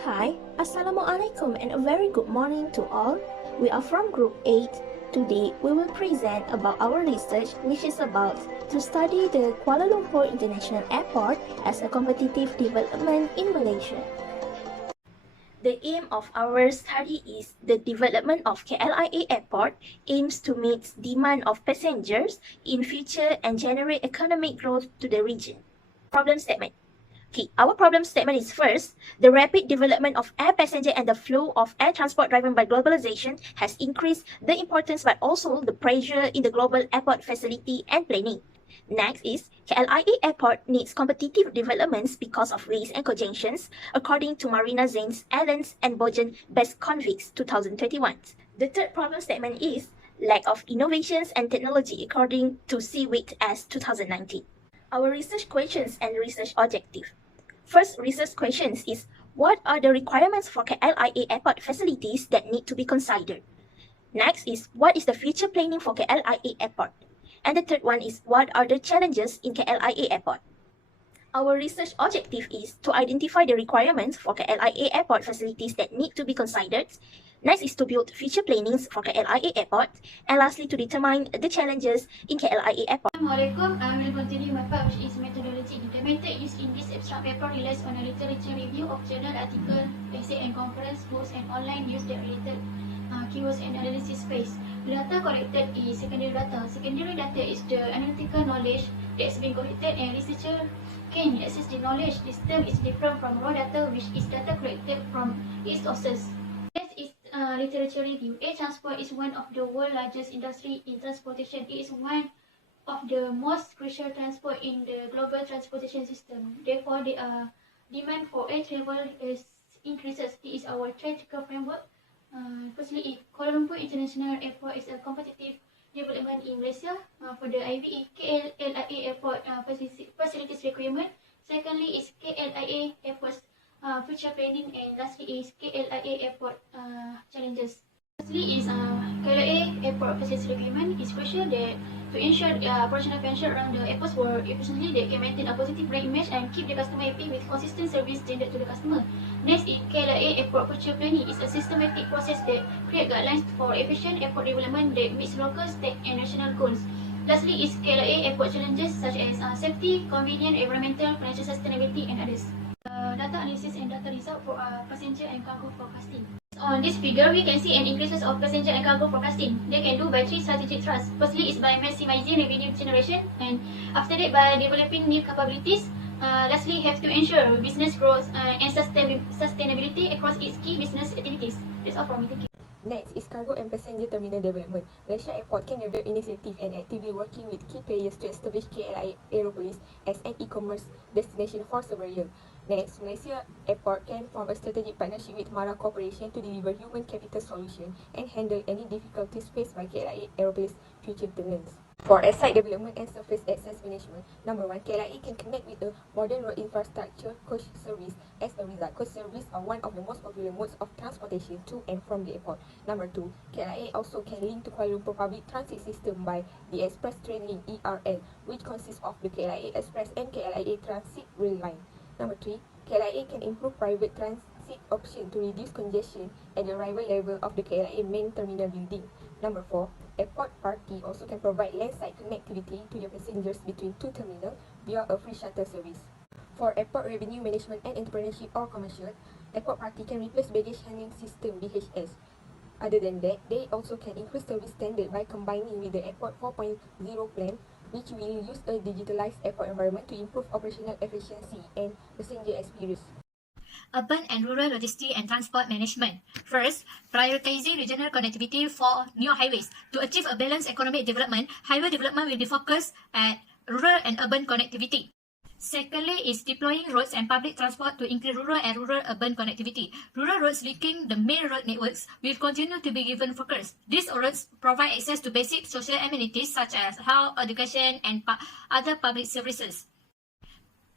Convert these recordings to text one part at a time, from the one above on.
Hi, Assalamualaikum and a very good morning to all. We are from Group 8. Today, we will present about our research which is about to study the Kuala Lumpur International Airport as a competitive development in Malaysia. The aim of our study is the development of KLIA Airport aims to meet demand of passengers in future and generate economic growth to the region. Problem statement. Okay, our problem statement is first, the rapid development of air passenger and the flow of air transport driven by globalization has increased the importance but also the pressure in the global airport facility and planning. Next is KLIA Airport needs competitive developments because of risks and conjunctions, according to Marina Zanes, Allens, and Bojan Best Convicts 2021. The third problem statement is lack of innovations and technology, according to Seawick as 2019. Our research questions and research objective. First research questions is, what are the requirements for KLIA airport facilities that need to be considered? Next is, what is the future planning for KLIA airport? And the third one is, what are the challenges in KLIA airport? Our research objective is to identify the requirements for KLIA airport facilities that need to be considered. Next is to build future plannings for KLIA airport. And lastly, to determine the challenges in KLIA airport. Assalamualaikum. I will continue my part, which is methodology. The method used in this abstract paper relies on a literature review of journal article, essay and conference books and online news that related keywords and analysis phase. The data collected is secondary data. Secondary data is the analytical knowledge that has been collected and researcher can access the knowledge. This term is different from raw data, which is data collected from its sources. Next is literature review. Air transport is one of the world's largest industry in transportation. It is one of the most crucial transport in the global transportation system. Therefore, the demand for air travel increases. This is our theoretical framework. Firstly, if Kuala Lumpur International Airport is a competitive development in Malaysia, for the IVE, KLIA Airport facilities requirement. Secondly is KLIA Airport's future planning, and lastly is KLIA Airport challenges. Firstly is KLIA Airport facilities requirement is crucial that to ensure operational function around the airports work efficiently, they can maintain a positive brand image and keep the customer happy with consistent service rendered to the customer. Next is KLIA Airport future planning is a systematic process that create guidelines for efficient airport development that meets local, state and national goals. Lastly is KLIA Airport challenges such as safety, convenience, environmental, financial sustainability and others. Data analysis and data result for passenger and cargo forecasting. On this figure, we can see an increase of passenger and cargo forecasting. They can do by three strategic thrusts. Firstly is by maximizing revenue generation, and after that by developing new capabilities. Lastly, have to ensure business growth and sustainability across its key business activities. That's all from me. Thank you. Next is cargo and passenger terminal development. Malaysia Airport can develop initiative and actively working with key players to establish KLIA Aeropolis as an e-commerce destination for several years. Next, Malaysia Airport can form a strategic partnership with Mara Corporation to deliver human capital solution and handle any difficulties faced by KLIA Aeropolis future tenants. For site development and surface access management, number one, KLIA can connect with a modern road infrastructure coach service. As a result, coach service are one of the most popular modes of transportation to and from the airport. Number two, KLIA also can link to Kuala Lumpur public transit system by the Express Train Link (ERL), which consists of the KLIA Express and KLIA Transit Rail Line. Number three, KLIA can improve private transit option to reduce congestion at the arrival level of the KLIA main terminal building. Number four, Airport Party also can provide landside connectivity to the passengers between two terminals via a free shuttle service. For airport revenue management and entrepreneurship or commercial, Airport Party can replace baggage handling system (BHS). Other than that, they also can increase service standard by combining with the Airport 4.0 plan, which will use a digitalized airport environment to improve operational efficiency and passenger experience. Urban and rural logistics and transport management. First, prioritizing regional connectivity for new highways. To achieve a balanced economic development, highway development will be focused at rural and urban connectivity. Secondly is deploying roads and public transport to increase rural and rural-urban connectivity. Rural roads linking the main road networks will continue to be given focus. These roads provide access to basic social amenities such as health, education, and other public services.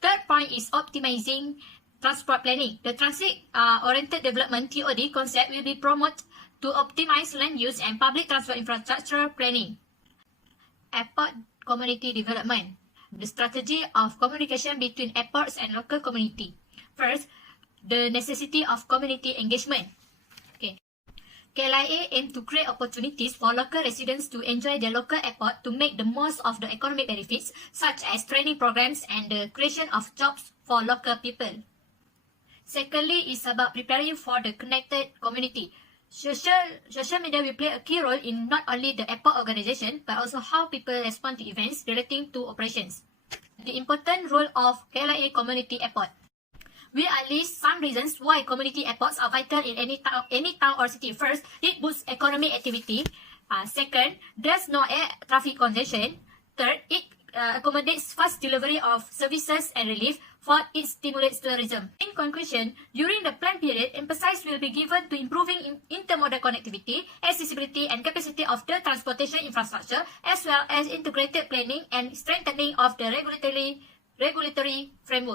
Third point is optimizing transport planning. The transit-oriented development (TOD) concept will be promoted to optimize land use and public transport infrastructure planning. Airport community development. The strategy of communication between airports and local community. First, the necessity of community engagement. Okay. KLIA aim to create opportunities for local residents to enjoy their local airport to make the most of the economic benefits, such as training programs and the creation of jobs for local people. Secondly, is about preparing for the connected community. Social media will play a key role in not only the airport organisation, but also how people respond to events relating to operations. The important role of KLIA Community Airport. We are list some reasons why community airports are vital in any town or city. First, it boosts economic activity. Second, there's no air traffic congestion. Third, it accommodates fast delivery of services and relief. Fourth, it stimulates tourism. In conclusion, during the plan period, emphasis will be given to improving intermodal connectivity, accessibility and capacity of the transportation infrastructure, as well as integrated planning and strengthening of the regulatory framework.